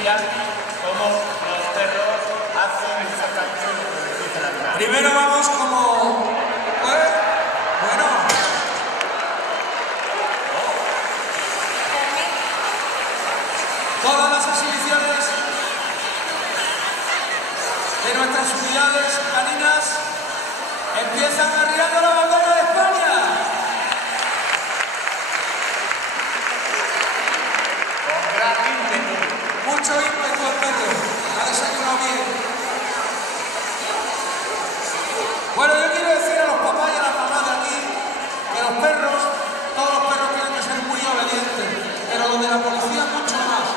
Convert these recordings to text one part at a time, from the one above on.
justicia cómo los perros hacen exactamente lo que les dice la verdad. Primero vamos como... Bueno. Todas las exhibiciones de nuestras unidades caninas empiezan arriando la bandera de España. Con gran ímpetu. Mucho ímpetu el perro. Ha desayunado bien. Bueno, yo quiero decir a los papás y a las mamás de aquí que los perros, todos los perros tienen que ser muy obedientes, pero los de la policía mucho más.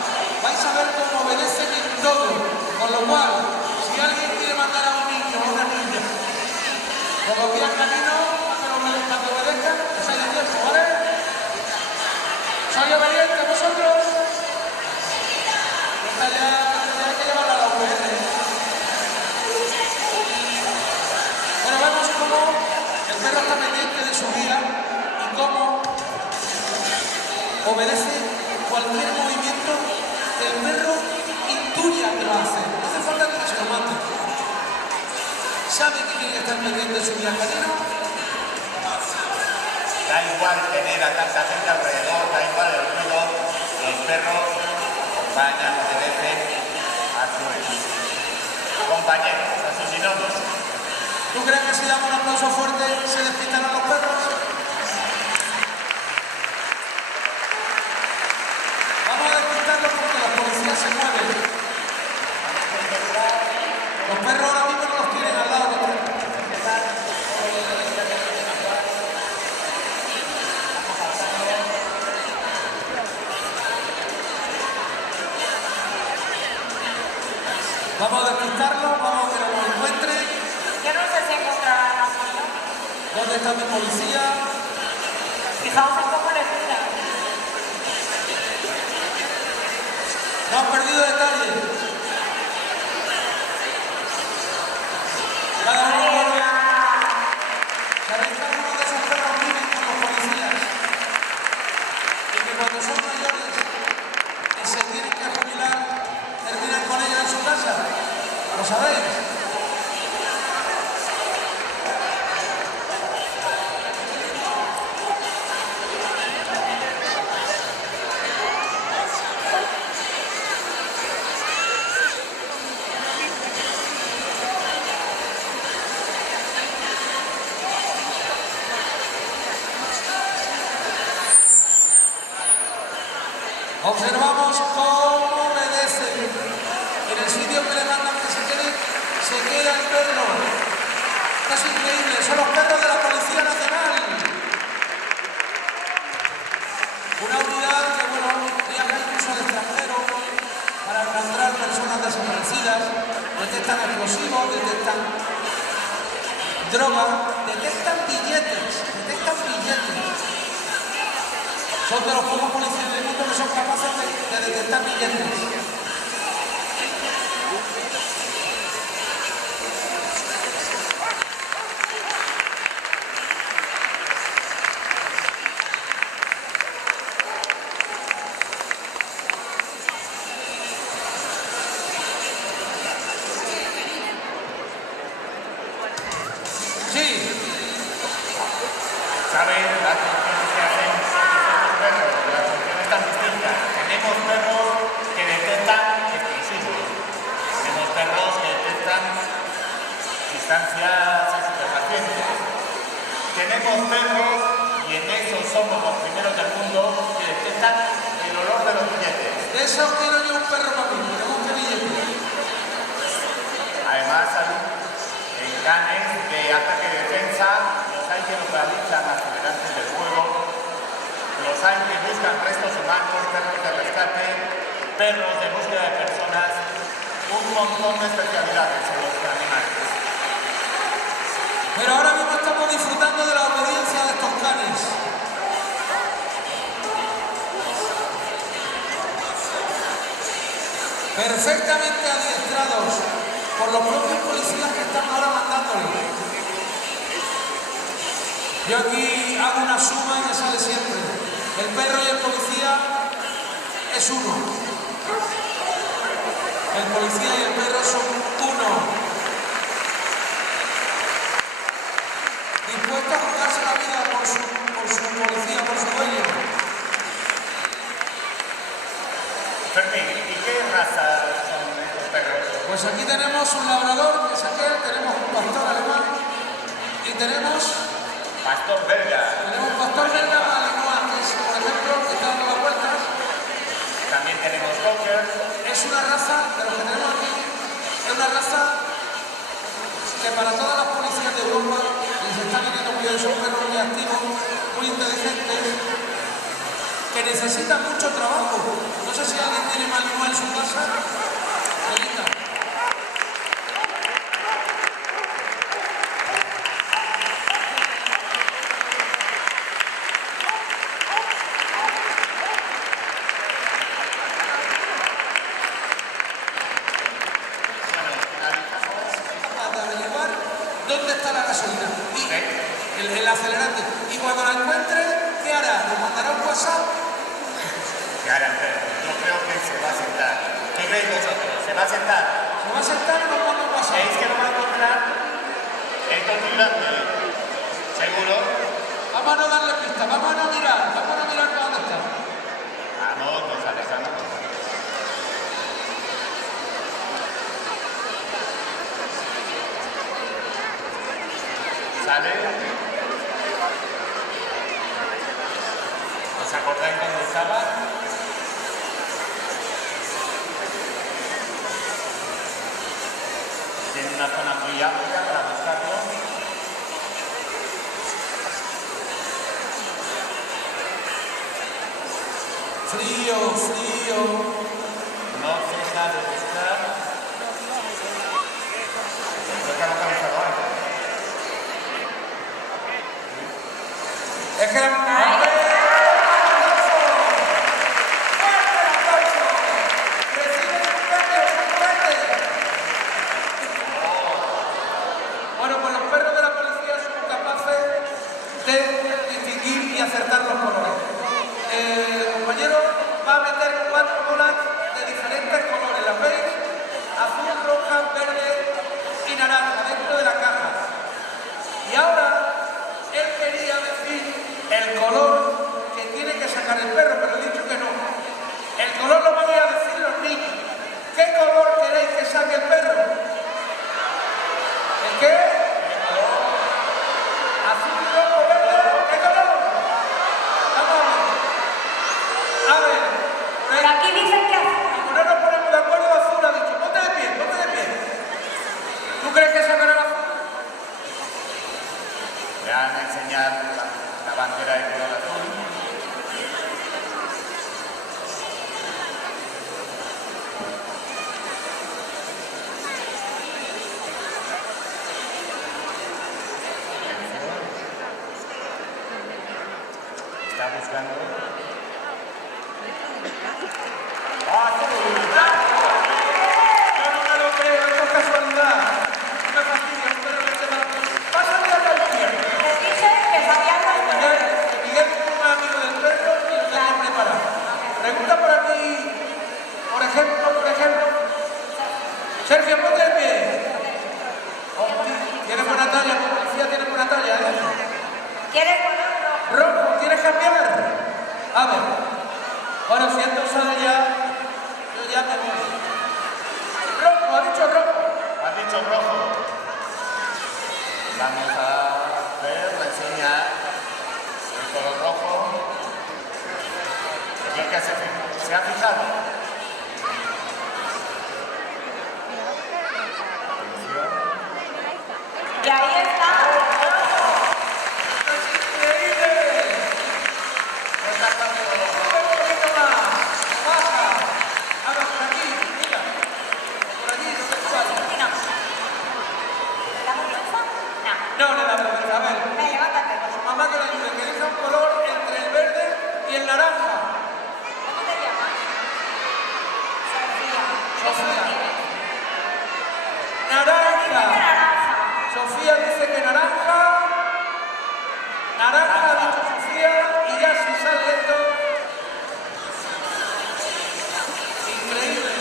Vais a ver cómo obedecen en todo, con lo cual, si alguien quiere matar a un niño o a una niña, como guía canino, para que obedezcan, pues hay tiempo, ¿vale? ¿Soy obediente vosotros? Esta ya hay que llevarla a la UPR. Bueno, vemos cómo el perro está pendiente de su guía y cómo obedece cualquier movimiento que el perro intuya que va a hacer. No hace falta que se lo mate. Sabe que tiene que estar pendiente de su guía canino. Da igual tener a tanta gente alrededor, da igual el ruido, los perros acompañan, obedecen a sus compañeros, a sus sinónimos. ¿Tú crees que si damos un aplauso fuerte se despistarán los perros? Vamos a despistarlos porque los policías se mueven. Los perros ahora mismo no los tienen al lado. Vamos a despistarlos, vamos a que nos encuentren. Yo no sé si encontrarán a su hijo. ¿Dónde está mi policía? Fijaos en cómo le mira. No has perdido detalle. Cada uno vuelve. ¿Sabéis que algunos de esos perros viven con los policías? Y que cuando son mayores y se tienen que jubilar, terminan con ellos en su casa. ¿Lo sabéis? Observamos cómo obedece. En el sitio que le mandan que se queda el perro. Esto es increíble, son los perros de la Policía Nacional. Una unidad que, bueno, viaja incluso al extranjero para encontrar personas desaparecidas, detectan explosivos, detectan droga, detectan billetes. Son de los pocos policías del mundo que son capaces de detectar billetes. Sí. ¿Saben las funciones que hacen estos perros? Las funciones tan distintas. Tenemos perros que detectan explosivos. Tenemos perros que detectan sustancias estupefacientes. Tenemos perros, y en eso somos los primeros del mundo, que detectan el olor de los billetes. De eso quiero yo un perro para mí, que busque billetes. Además, en canes de ataque y defensa, los hay que localizan acelerantes del fuego, los hay que buscan restos humanos, perros de rescate, perros de búsqueda de personas, un montón de especialidades en los animales. Pero ahora mismo estamos disfrutando de la obediencia de estos canes. Perfectamente adiestrados por los propios policías que están ahora mandándoles. Yo aquí hago una suma y me sale siempre. El perro y el policía es uno. El policía y el perro son uno. Dispuestos a jugarse la vida por su policía, por su dueño. Fermín, ¿y qué raza son estos perros? Pues aquí tenemos un labrador, que es aquel, tenemos un pastor alemán y tenemos Pastor belga. un pastor belga malinois, que es, por ejemplo, que está dando las vueltas. También tenemos cocker. Es una raza, de los que tenemos aquí, es una raza que para todas las policías de Europa les está viniendo muy bien, son perros muy activos, muy inteligentes, que necesitan mucho trabajo. No sé si alguien tiene malinois en su casa. Felita. De averiguar dónde está la gasolina y el acelerante. Y cuando la encuentre, ¿qué hará? ¿Nos mandará un WhatsApp? ¿Qué hará el perro? Yo creo que se va a sentar. ¿Qué creéis vosotros? ¿Se va a sentar? ¿Se va a sentar y nos manda un WhatsApp? ¿Veis que lo va a encontrar? Esto es muy grande. ¿Seguro? Vamos a no darle pista, vamos a no mirar dónde está. Vamos, nos alejamos. ¿Sale? ¿Os acordáis dónde estaba? Tiene una zona muy amplia para buscarlo. Frío, frío. No ceja de buscar. Creo que ha localizado algo. Es que bueno, pues los perros de la policía son capaces de distinguir y acertar los colores. El compañero va a meter 4 bolas de diferentes colores. ¿Las veis? Azul, roja, verde y naranja dentro de la caja. Y ahora él quería decir el color que tiene que sacar el perro, pero he dicho que no. El color lo van a decir los niños. ¿Qué color queréis que saque el perro? ¿El qué? Azul, rojo, verde. ¿Qué color? Vamos a ver. Por aquí dicen que azul. Como no nos ponemos de acuerdo, azul ha dicho, ponte de pie, ponte de pie. ¿Tú crees que sacará el azul? Le van a enseñar la bandera de color azul. Está buscando. ¡Azul! Yo no me lo creo, esto es casualidad. No me fastidia, no me lo creo. Pásate a la izquierda. Les dije que sabían los colores. Miguel es un amigo del perro y lo tenía preparado. Pregunta por aquí, por ejemplo, Sergio, ponte de pie. Tienes buena talla, tu policía tiene buena talla, ¿eh? ¿Quieres color rojo? Rojo, ¿quieres cambiar? A ver. Bueno, si esto sale ya, yo ya me voy. Rojo, ha dicho rojo. Has dicho rojo. Vamos a ver, le enseña el color rojo. Creo que se ha fijado. Y ahí está. ¡Es increíble! Pues ha cambiado. Un poquito más. Baja. Ahora por aquí, mira. Por aquí, no te cuadro. Aquí no. ¿Le damos vergüenza? No. No le da vergüenza, a ver. Ven, levántate. Mamá que le ayude, que elija un color entre el verde y el naranja. ¿Cómo te llamas? Sofía. Sofía. Dice Naranja. que naranja. Sofía dice que naranja. Naranja ha dicho Sofía y ya si sale esto. Increíble.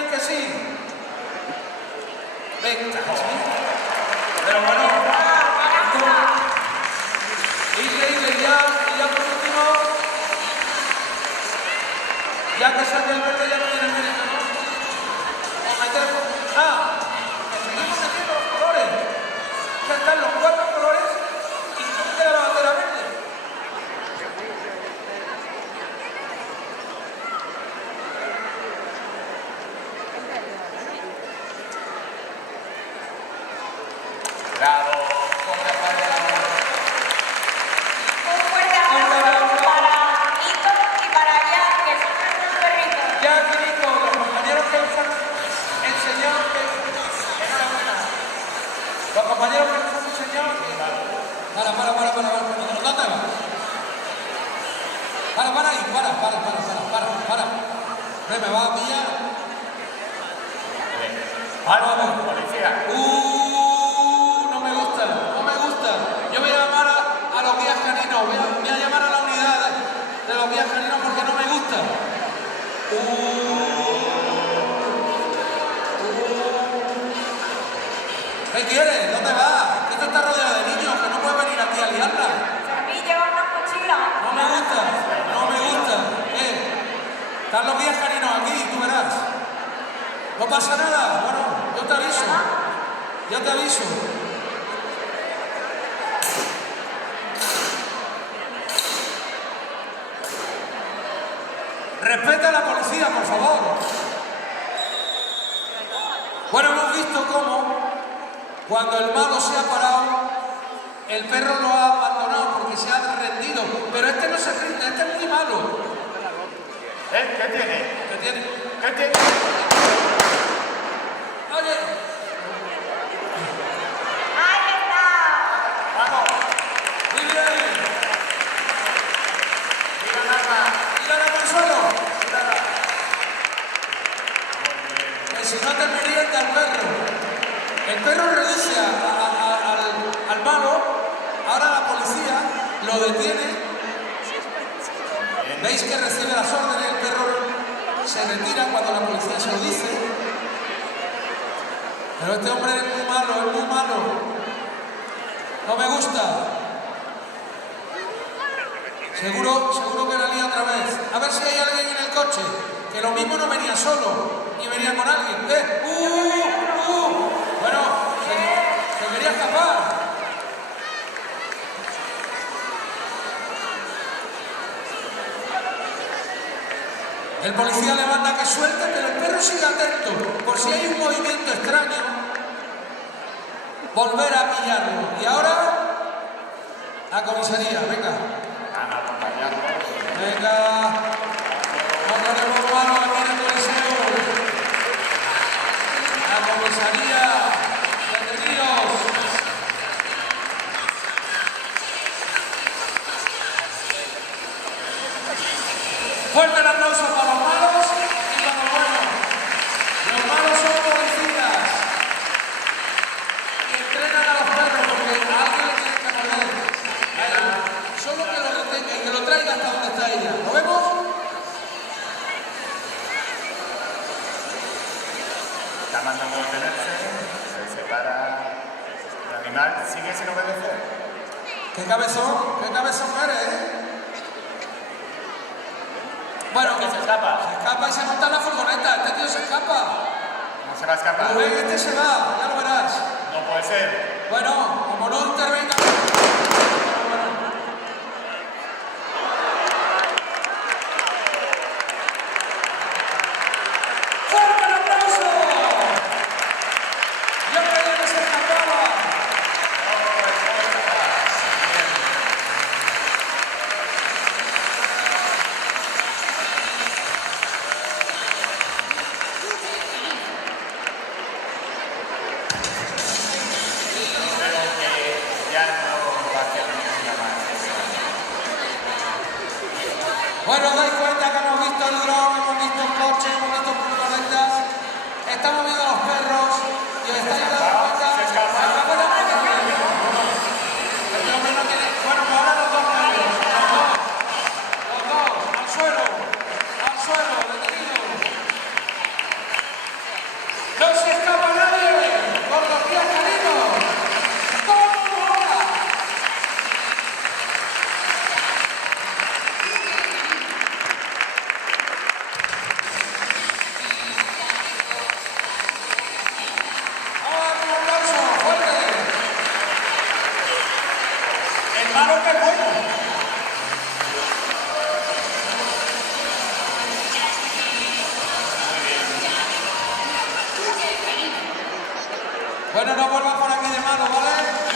confían que sí? Venga, ¿sí? Pero bueno, increíble. Y ya por último, ya que saque el verde ya no viene el mérito, ¿no? O metemos... seguimos metiendo los colores. Ya están los 4 colores y solo queda la bandera verde. Bravo, fuerte aplauso. Un fuerte aplauso para Nico y para Jan, que son nuestros perritos. Ya, Nico, los compañeros que nos han enseñado que... Enhorabuena. Los compañeros que nos han enseñado que... Para. ¿Dónde vas? Para ahí, para. Me va a pillar. Vamos, policía. No me gusta. Yo voy a llamar a los guías caninos, voy a llamar a la unidad de los guías caninos porque no me gusta. ¿Qué quieres? ¿Dónde vas? Que esto está rodeado de niños, que no puedes venir aquí a liarla. Fermín lleva una mochila. No me gusta. Están los guías caninos aquí, tú verás. No pasa nada, bueno, yo te aviso. Respeta a la policía, por favor. Bueno, hemos visto cómo cuando el malo se ha parado, el perro lo ha abandonado porque se ha rendido. Pero este no se rinde, este es muy malo. ¿Qué tiene? ¿Qué tiene? Oye, Ahí está. Vamos, muy bien. tira el arma. Tírala por el suelo. Que si no te merienda al perro. El perro reduce al malo. Ahora la policía lo detiene. Veis que recibe las órdenes. El perro se retira cuando la policía se lo dice. Pero este hombre es muy malo. No me gusta. Seguro que la lía otra vez. A ver si hay alguien en el coche. Que lo mismo no venía solo. Y venía con alguien. Bueno, se quería escapar. El policía le manda que suelte, pero el perro sigue atento. Por si hay un movimiento extraño, volver a pillarlo. Y ahora, a comisaría, venga. Van a acompañarnos. Venga. No tenemos mano aquí en el coliseo. A comisaría. Detenidos. Fuerte el aplauso para los malos y para los buenos. Los malos son policías y entrenan a los perros porque a alguien le tienen que morder. Solo que lo detenga y que lo traiga hasta donde está ella. ¿Lo vemos? Está mandando a detenerse. Se separa. El animal sigue sin obedecer. ¡Qué cabezón eres, eh! Bueno, Que se escapa. se escapa y se monta en la furgoneta. Este tío se escapa. ¿Cómo se va a escapar? Rubén, este se va, ya lo verás. No puede ser. Bueno, como no intervenga... ¡Fuerte el aplauso! Yo creía que se escapaba. Creo que ya no va a malo que bueno. Bueno, no vuelvas por aquí de malo, ¿vale?